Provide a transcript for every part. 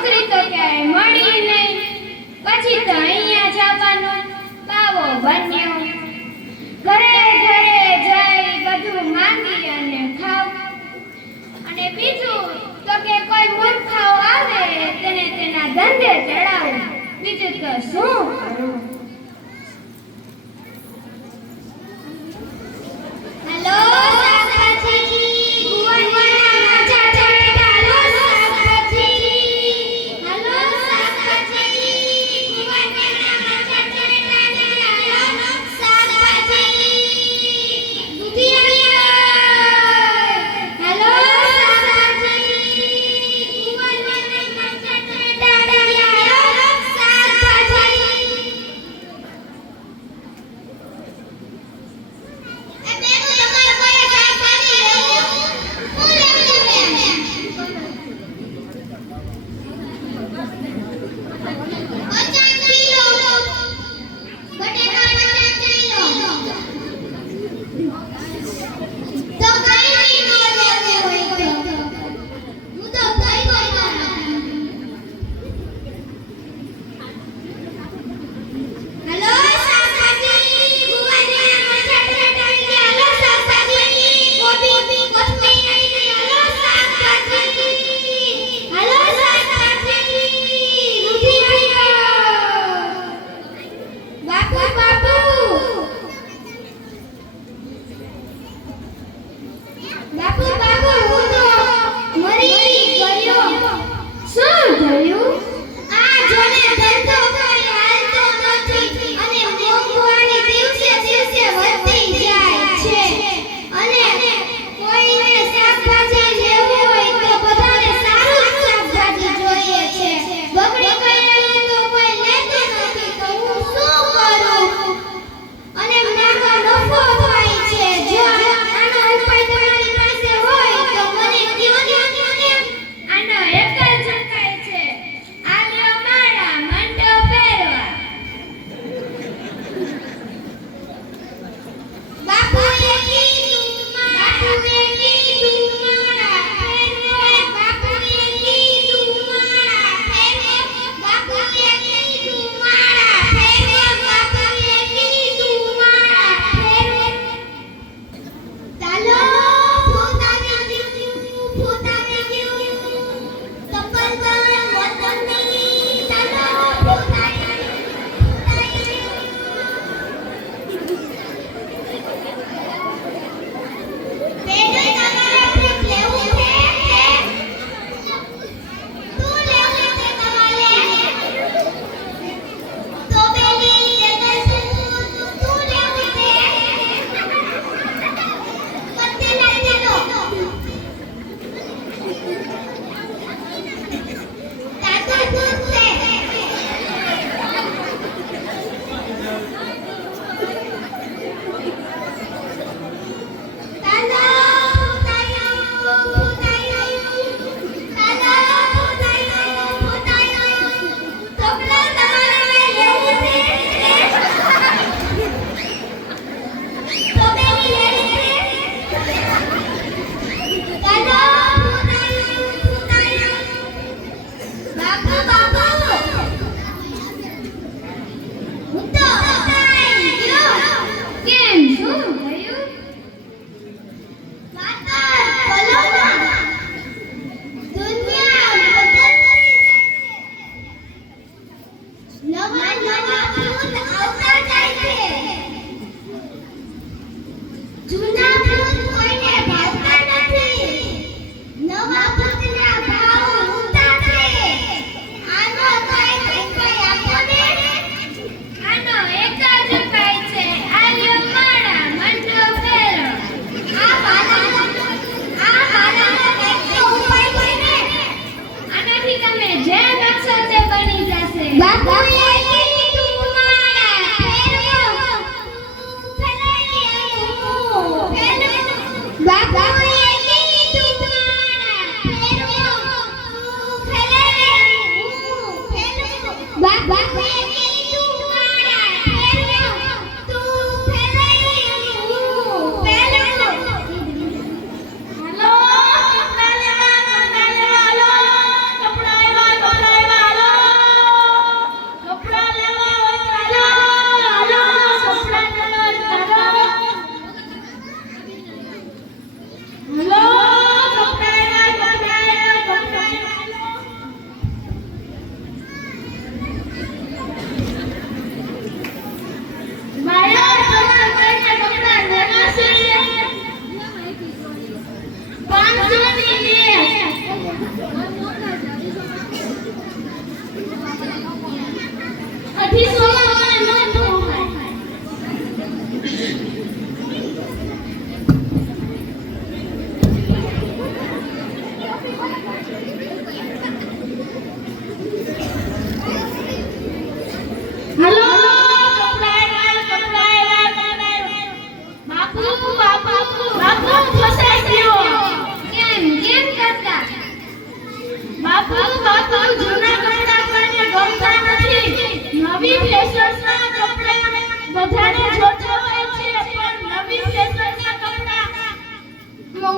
નોકરી તો ક્યાંય મળી નહીં, પછી તો અહીંયા જવાનું બાવો બન્યો. ઘરે ઘરે જઈ બધું માંગી અને ખાવ, અને બીજું તો કે કોઈ મૂર્ખાઓ આવે તેને તેના ધંધે ચડાવે, બીજું તો શું કરું. હેલો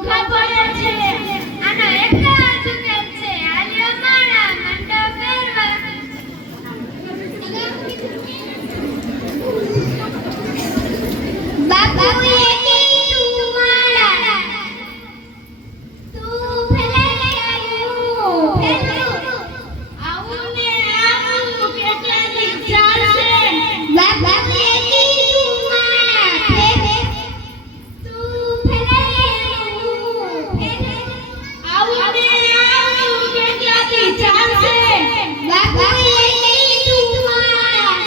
ખબર છે આનો એક જ ઉકેલ છે આલ્યો માળા મંડો ફેરવા બાપુએ કીધું માળા તું ફેલાયું ફેલું આવું ને આવું કેટલી ચાલશે બાપુએ કીધું માળા તું ફેલાયું આવું ને આવું કેટલી ચાલશે બાપુએ કીધું માળા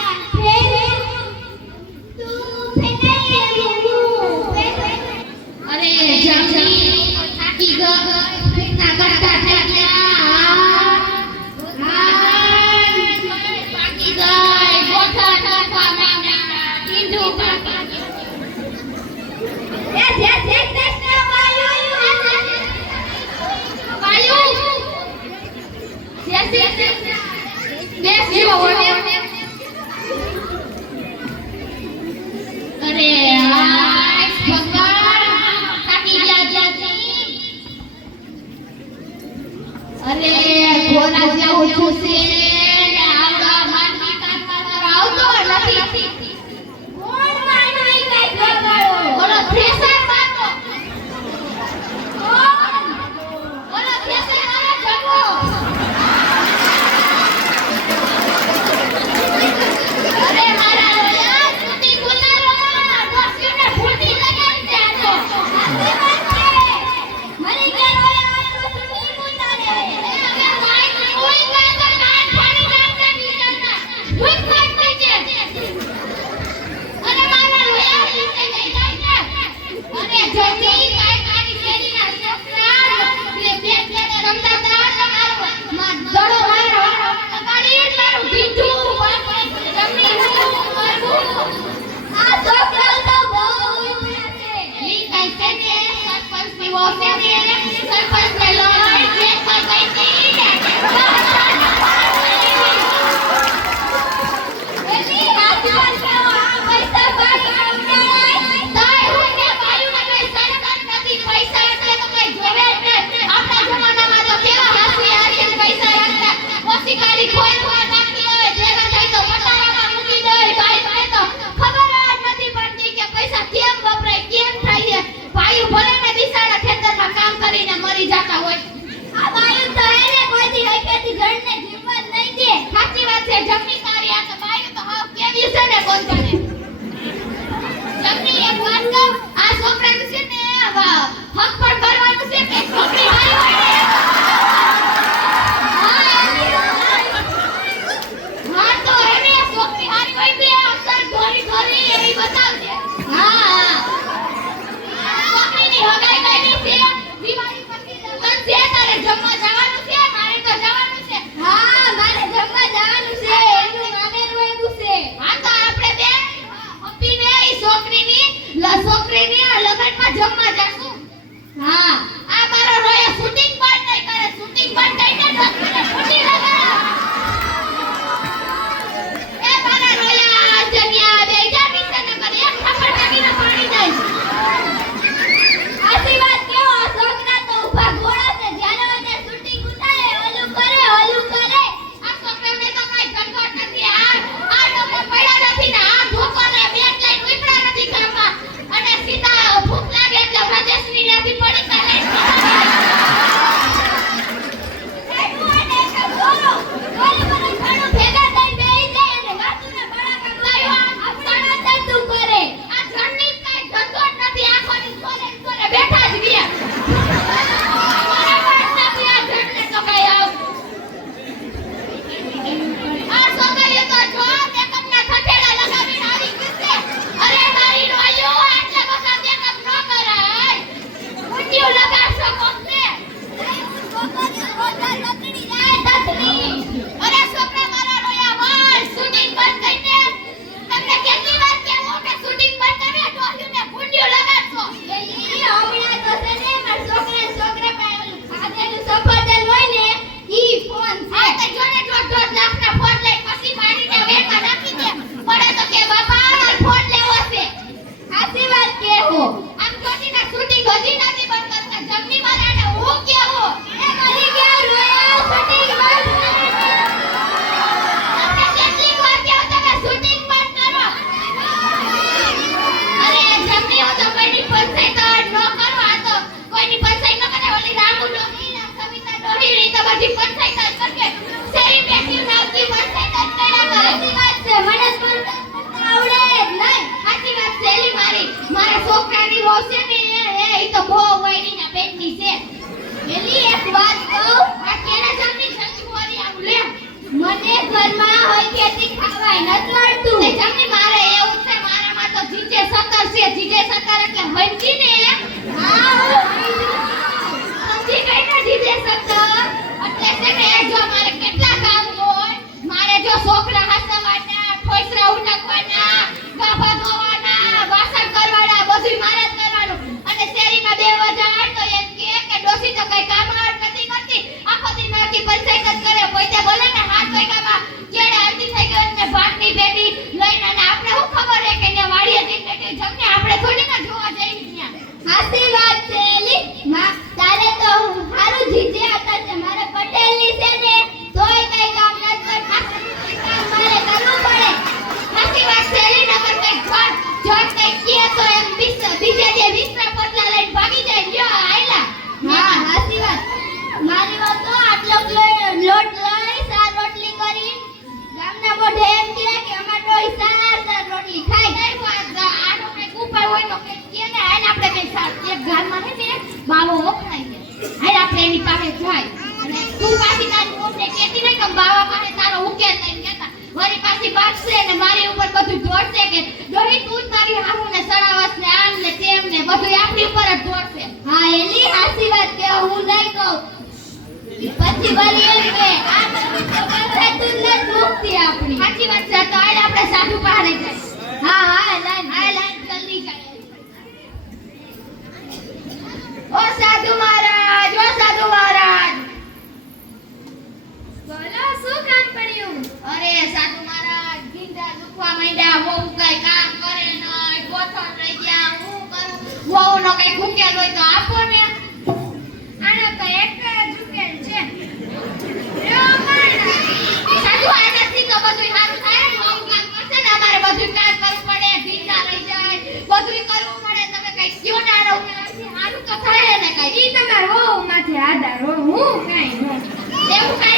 અરે જામની થાકી ગઈ ના કરતા થાક્યા પાકી ગઈ ગોઠા નાખવા માંડ્યા ઈંડું પાકી એ જે દેશને વાયુ જે દેશ જેવો હોય અરે આય ભગવાન થાકી ગયા જાતી અરે ઘોડા જેવું છે ને આવડા માટી કાઢવા આવતો નથી કોણ માનવી કઈ ખબર ઓલો થ્રેસર મારતો કોણ ઓલો થ્રેસર મારે જગો અરે મારા રોયા સુતી ગુલારો ને ફૂટી લગાડી દે આજો આટલી વાત છે મરી ગયો હોય તો સુતી મુતારે હવે વાઈ કોઈ ના તો કાન ફાડી નાખે બીજાના ભૂખ લાગતી છે અને મારા રોયા નીચે લઈ જાય છે અને જોતી કાઈ કાઈ શેરીના છોકરા બે બે રમતા હતા તમારો માં દડો મારો લગાડી મારું ઢીંઢું જમી કરવું આ છોકરા તો બહુ છે ઈ કઈ છે ને સરપંચ ની વો છે ને સરપંચ ને લઈ જે કઈ કઈ એલી હાથી પર આ પૈસા બાકી ઉડાય તાય હું કે બાયુ ને કઈ સરપંચ નથી પૈસા એટલે તો કઈ જોવે જ ને આપણા જમાનામાં તો કેવા હાથી હાથી પૈસા રાખતા ઓસી કાઢી ખોઈ ખોઈ નાખી હોય ભેગા થઈ તો પટારામાં મૂકી દે ભાઈ તો ખબર જ નથી પડતી કે પૈસા કેમ વપરાય કેમ થાય છે ભાઈ ભલે ને બિસાડા ખેતરમાં કામ કરીને મરી જાતા હોય આ બાયુ તો એને કોઈથી હકેથી ઘરને જીવન નહીં દે સાચી વાત છે જમની તારી આ તો બાયુ તો હાવ કેવી છે ને કોણ જાણે જમની એક વાત કહું આ છોકરાનું છે ને હક પણ કરવાનું છે કે છોકરી હારી હોય ને હા તો એને છોકરી હારી હોય બે અસર ધોરી ધોરી એવી બતાવજે હા છોકરીની હગાઈ કરી છે દિવાળી પછી લગન છે તારે જમવા જવાનું છે મારે તો જવાનું છે હા મારે જમવા જવાનું છે એનું મામેરું આવ્યું છે હા તો આપણે બે હપીને ઈ છોકરીની આ લગનમાં જમવા જાશું હા આ મારો રોયા શૂટિંગ પણ નહીં કરે શૂટિંગ પણ કરીને ડોક્ટરને ફૂટી લગાડા એ મારા રોયા જગ્યા બેજા નીચે ન કરે એક થપ્પડ કાઢીને પાડી દે આશીર્વાદ કેવો આ છોકરા તો ઊભા ઘોડા છે જ્યારે વગર છૂટી શકી છે. એલી એક વાત કહું, આ કેના જામની છંછુવારી આમ લે. મને ઘરમાં હોય ખેતી ખાવાય નથી મળતું. તે જામની મારે એવું છે, મારામાં તો જીજે 17 છે. જીજે 17 એટલે હંજી ને. હા સમજી ગઈ ને જીજે 17 એટલે છે ને જો મારે કેટલા કામ હોય. મારે જો છોકરા હાસવાના, ઠોસરા ઉટકવાના, ગાભા ધોવાના, વાસણ કરવાના, બધું મારે જ કરવાનું. અને શેરીમાં બે વજા તો એમ કે ડોસી તો કઈ કામ નથી કરતી, આખો દી નાકી પંચાયત જ કરે. પોતે બોલે ને હાથ પૈકામાં કેડે આરતી થઈ ગયો ને ભાતની પેટી લઈને. અને આપણે શું ખબર હે કે ને વાડીએ જઈને બેઠી જમને આપણે થોડી ના જોવા જઈ ત્યાં. હાસી વાત છે એલી માં, તારે તો હારું જીજે હતા છે. મારે પટેલની છે ને તોય કઈ કામ નથી કરતા, કામ મારે કરવું પડે. હાસી વાત છે એલી, નકર કઈ જોત કઈ કે તો એમ બીજે જે વિસ્તરા પોતલા લઈને ભાગી જાય. લ્યો આયલા. હા હાસી વાત. મારી વાત તો આટલો લોટ લઈ સાર રોટલી કરી ગામના મોઢે એમ કે અમારો સાર રોટલી ખાઈ. કઈ વાત આનો કઈ ઉપાય હોય તો કે ને આને આપણે કઈ સાર એક ઘરમાં હે ને બાવો વખણાઈ છે. હાલ આપણે એની પાસે જાય અને તું પાછી તારી મોમને કહેતી નહીં કે બાવા પાસે તારો ઉકેલ લઈને કહેતા. મારી પાસે બાકશે ને મારી ઉપર બધું ઢોળશે કે ડોહી તું જ મારી હાહુ ને સડાવસ ને આમ ને તેમ ને બધું આપણી ઉપર જ ઢોળશે. હા એલી હાસી વાત કે હું નહીં કહું. પછી વળી એમ કે આ બધું તો કરતું જ નથી મુક્તિ આપણી. સાચી વાત છે. તો આજ આપણે સાધુ પાસે જાય. હા લાઈન જલ્દી જાય. ઓ સાધુ મહારાજ, ઓ સાધુ મહારાજ. બોલો શું કામ પડ્યું? અરે સાધુ મહારાજ ગીંડા દુખવા માંડ્યા, બહુ કઈ કામ કરે નહીં, ગોઠણ રહી ગયા. હું કરું? વહુનો કઈ ઉકેલ હોય તો આપો ને. આનો તો એક જ ઉકેલ છે. સાધુ આનાથી તો બધું સારું થાય ને. વહુ કામ કરશે ને અમારે બધું કામ કરવું પડે, ગીંડા રહી જાય, બધું કરવું પડે. તમે કઈ કયો ને આનો ઉકેલ સારું તો થાય ને કઈ. ઈ તમાર વહુ માથે આધાર હો, હું કઈ ન. એવું કઈ